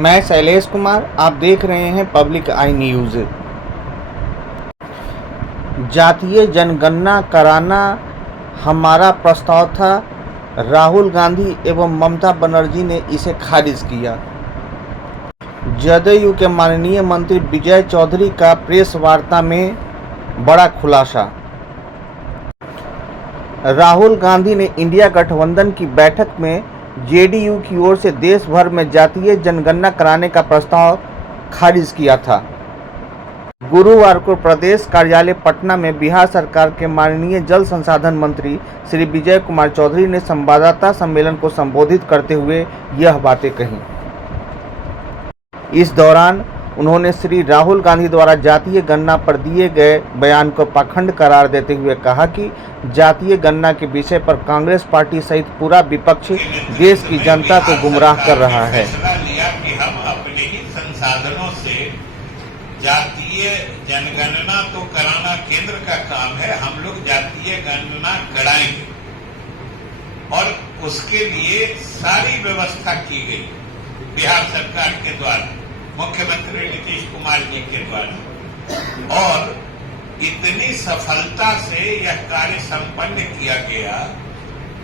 मैं शैलेश कुमार, आप देख रहे हैं पब्लिक आई न्यूज़। जातीय जनगणना कराना हमारा प्रस्ताव था, राहुल गांधी एवं ममता बनर्जी ने इसे खारिज किया। जदयू के माननीय मंत्री विजय चौधरी का प्रेस वार्ता में बड़ा खुलासा। राहुल गांधी ने इंडिया गठबंधन की बैठक में जेडीयू की ओर से देश भर में जातीय जनगणना कराने का प्रस्ताव खारिज किया था। गुरुवार को प्रदेश कार्यालय पटना में बिहार सरकार के माननीय जल संसाधन मंत्री श्री विजय कुमार चौधरी ने संवाददाता सम्मेलन को संबोधित करते हुए यह बातें कही। इस दौरान उन्होंने श्री राहुल गांधी द्वारा जातीय गणना पर दिए गए बयान को पाखंड करार देते हुए कहा कि जातीय गणना के विषय पर कांग्रेस पार्टी सहित पूरा विपक्ष देश की जनता को गुमराह कर रहा है। लिया कि हम अपने ही संसाधनों से जातीय जनगणना तो कराना केंद्र का काम है, हम लोग जातीय गणना कराएंगे और उसके लिए सारी व्यवस्था की गई बिहार सरकार के द्वारा, मुख्यमंत्री नीतीश कुमार जी के द्वारा, और इतनी सफलता से यह कार्य संपन्न किया गया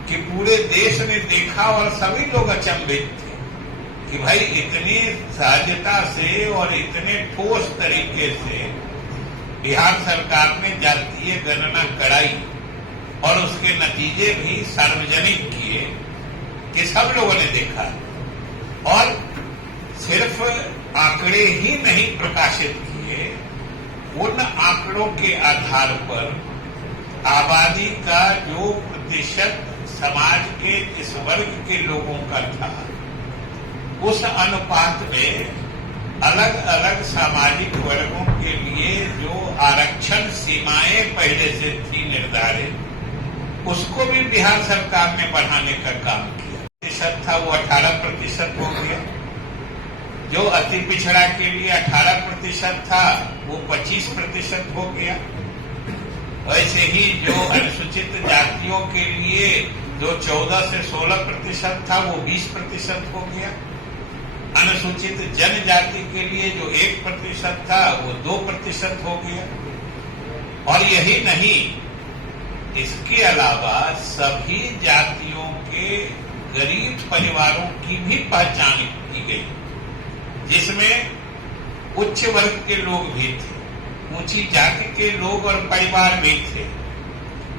कि पूरे देश ने देखा और सभी लोग अचंभित थे कि भाई इतनी सहजता से और इतने ठोस तरीके से बिहार सरकार ने जातीय गणना कराई और उसके नतीजे भी सार्वजनिक किए कि सब लोगों ने देखा और सिर्फ आंकड़े ही नहीं प्रकाशित किए, उन आंकड़ों के आधार पर आबादी का जो प्रतिशत समाज के इस वर्ग के लोगों का था, उस अनुपात में अलग अलग सामाजिक वर्गों के लिए जो आरक्षण सीमाएं पहले से थी निर्धारित, उसको भी बिहार सरकार ने बढ़ाने का काम किया। प्रतिशत था वो 18% हो गया, जो अति पिछड़ा के लिए 18% था वो 25% हो गया। वैसे ही जो अनुसूचित जातियों के लिए जो 14 से 16% था वो 20% हो गया। अनुसूचित जनजाति के लिए जो 1% था वो 2% हो गया। और यही नहीं, इसके अलावा सभी जातियों के गरीब परिवारों की भी पहचान की गई, जिसमें उच्च वर्ग के लोग भी थे, ऊंची जाति के लोग और परिवार भी थे,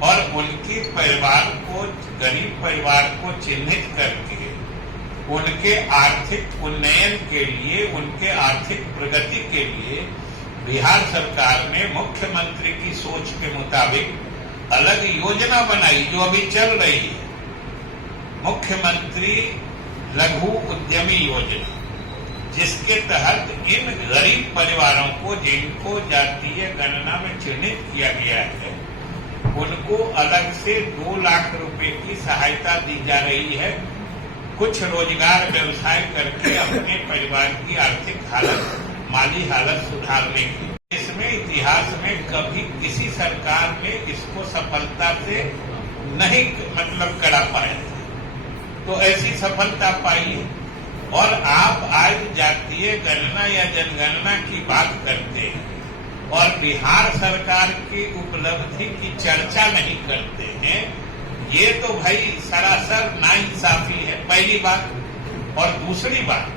और उनके परिवार को, गरीब परिवार को चिन्हित करके उनके आर्थिक उन्नयन के लिए, उनके आर्थिक प्रगति के लिए बिहार सरकार ने मुख्यमंत्री की सोच के मुताबिक अलग योजना बनाई जो अभी चल रही है, मुख्यमंत्री लघु उद्यमी योजना, जिसके तहत इन गरीब परिवारों को, जिनको जातीय गणना में चिन्हित किया गया है, उनको अलग से 2 लाख रुपए की सहायता दी जा रही है, कुछ रोजगार व्यवसाय करके अपने परिवार की आर्थिक हालत, माली हालत सुधारने की। इसमें इतिहास में कभी किसी सरकार ने इसको सफलता से नहीं करा पाया, तो ऐसी सफलता पाई है। और आप आज जातीय गणना या जनगणना की बात करते हैं और बिहार सरकार की उपलब्धि की चर्चा नहीं करते हैं, ये तो भाई सरासर नाइंसाफी है, पहली बात। और दूसरी बात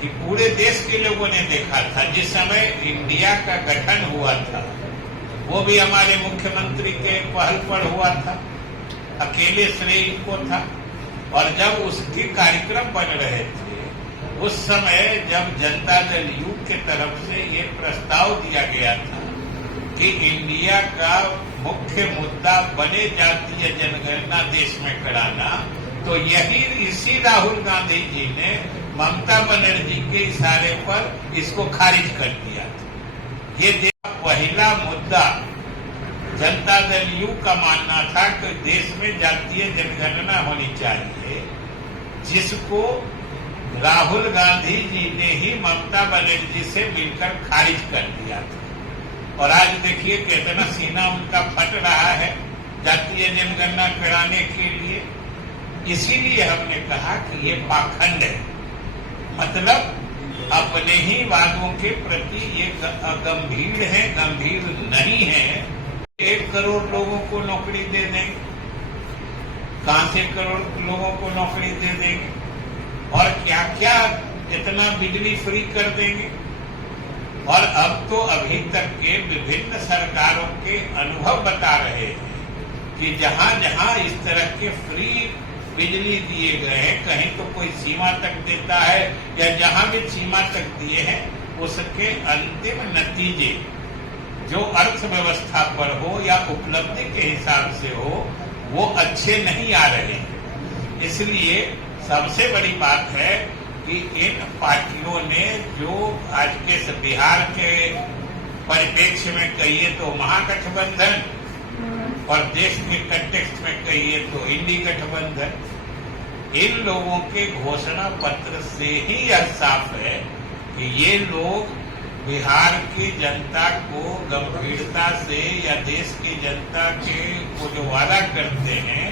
कि पूरे देश के लोगों ने देखा था, जिस समय इंडिया का गठन हुआ था वो भी हमारे मुख्यमंत्री के पहल पर हुआ था, अकेले श्रेय इनको था। और जब उसके कार्यक्रम बन रहे थे, उस समय जब जनता दल यू के तरफ से ये प्रस्ताव दिया गया था कि इंडिया का मुख्य मुद्दा बने जातीय जनगणना देश में कराना, तो इसी राहुल गांधी जी ने ममता बनर्जी के इशारे पर इसको खारिज कर दिया था। ये पहला मुद्दा जनता दल यू का मानना था कि देश में जातीय जनगणना होनी चाहिए, जिसको राहुल गांधी जी ने ही ममता बनर्जी से मिलकर खारिज कर दिया था। और आज देखिए कितना सीना उनका फट रहा है जातीय जनगणना कराने के लिए। इसीलिए हमने कहा कि ये पाखंड है, मतलब अपने ही वादों के प्रति ये गंभीर है, गंभीर नहीं है। 1 करोड़ लोगों को नौकरी दे देंगे, कहां से करोड़ लोगों को नौकरी दे देंगे, और क्या क्या इतना बिजली फ्री कर देंगे। और अब तो अभी तक के विभिन्न सरकारों के अनुभव बता रहे हैं कि जहां जहां इस तरह के फ्री बिजली दिए गए हैं, कहीं तो कोई सीमा तक देता है, या जहां भी सीमा तक दिए हैं उसके अंतिम नतीजे जो अर्थव्यवस्था पर हो या उपलब्धि के हिसाब से हो, वो अच्छे नहीं आ रहे हैं। इसलिए सबसे बड़ी बात है कि इन पार्टियों ने जो आज के बिहार के परिप्रेक्ष्य में कहिए तो महागठबंधन, और देश के कंटेक्स्ट में कहिए तो इंडी गठबंधन, इन लोगों के घोषणा पत्र से ही यह साफ है कि ये लोग बिहार की जनता को गंभीरता से, या देश की जनता के को जो वादा करते हैं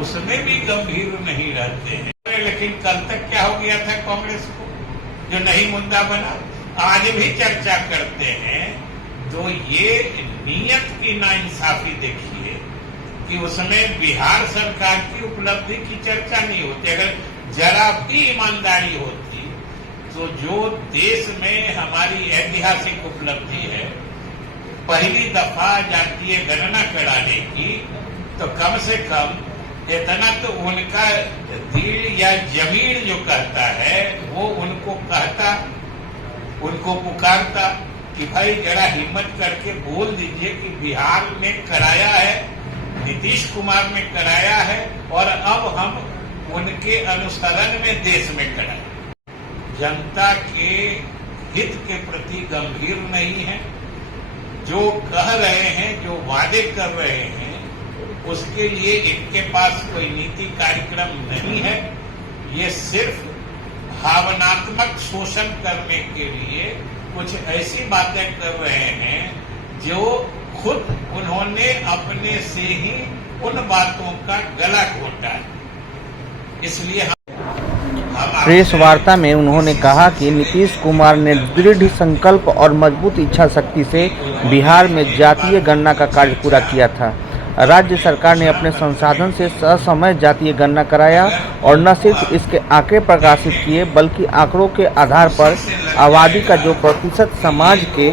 उसमें भी गंभीर नहीं रहते हैं। लेकिन कल तक क्या हो गया था कांग्रेस को, जो नहीं मुद्दा बना, आज भी चर्चा करते हैं। तो ये नियत की नाइंसाफी देखिए कि उसमें बिहार सरकार की उपलब्धि की चर्चा नहीं होती। अगर जरा भी ईमानदारी होती तो जो देश में हमारी ऐतिहासिक उपलब्धि है, पहली दफा जातीय गणना कराने की, तो कम से कम इतना तो उनका दिल या जमीन जो कहता है वो उनको कहता, उनको पुकारता कि भाई जरा हिम्मत करके बोल दीजिए कि बिहार में कराया है, नीतीश कुमार ने कराया है, और अब हम उनके अनुसरण में देश में कराएं। जनता के हित के प्रति गंभीर नहीं है। जो कह रहे हैं, जो वादे कर रहे हैं, उसके लिए इनके पास कोई नीति कार्यक्रम नहीं है। ये सिर्फ भावनात्मक शोषण करने के लिए कुछ ऐसी बातें कर रहे हैं जो खुद उन्होंने अपने से ही उन बातों का गला घोटा है। इसलिए प्रेस वार्ता में उन्होंने कहा कि नीतीश कुमार ने दृढ़ संकल्प और मजबूत इच्छा शक्ति से बिहार में जातीय गणना का कार्य पूरा किया था। राज्य सरकार ने अपने संसाधन से ससमय जातीय गणना कराया, और न सिर्फ इसके आंकड़े प्रकाशित किए, बल्कि आंकड़ों के आधार पर आबादी का जो प्रतिशत समाज के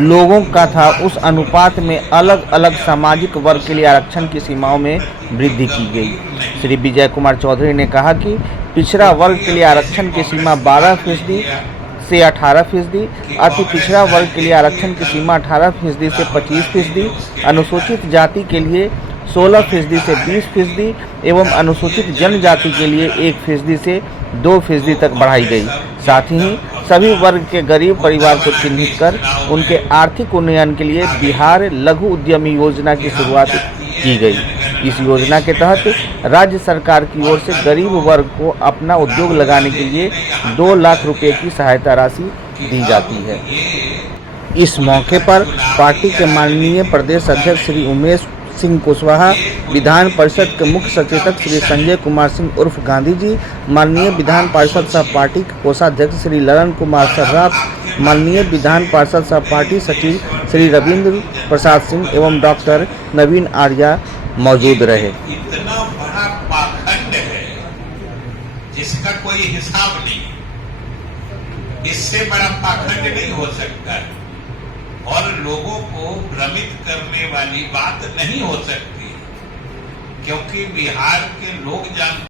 लोगों का था, उस अनुपात में अलग अलग सामाजिक वर्ग के लिए आरक्षण की सीमाओं में वृद्धि की गई। श्री विजय कुमार चौधरी ने कहा कि पिछड़ा वर्ग के लिए आरक्षण की सीमा 12% से 18%, अति पिछड़ा वर्ग के लिए आरक्षण की सीमा 18% से 25%, अनुसूचित जाति के लिए 16% से 20% एवं अनुसूचित जनजाति के लिए 1% से 2% तक बढ़ाई गई। साथ ही सभी वर्ग के गरीब परिवार को चिन्हित कर उनके आर्थिक उन्नयन के लिए बिहार लघु उद्यमी योजना की शुरुआत की गई। इस योजना के तहत राज्य सरकार की ओर से गरीब वर्ग को अपना उद्योग लगाने के लिए 2 लाख रुपए की सहायता राशि दी जाती है। इस मौके पर पार्टी के माननीय प्रदेश अध्यक्ष श्री उमेश सिंह कुशवाहा, विधान परिषद के मुख्य सचेतक श्री संजय कुमार सिंह उर्फ गांधी जी, माननीय विधान पार्षद सह पार्टी के कोषाध्यक्ष श्री ललन कुमार सर्राफ, माननीय विधान पार्षद सह पार्टी सचिव श्री रविंद्र प्रसाद सिंह एवं डॉक्टर नवीन आर्या मौजूद रहे। इतना बड़ा पाखंड है जिसका कोई हिसाब नहीं, इससे बड़ा पाखंड नहीं हो सकता है, और लोगों को भ्रमित करने वाली बात नहीं हो सकती, क्योंकि बिहार के लोग जानते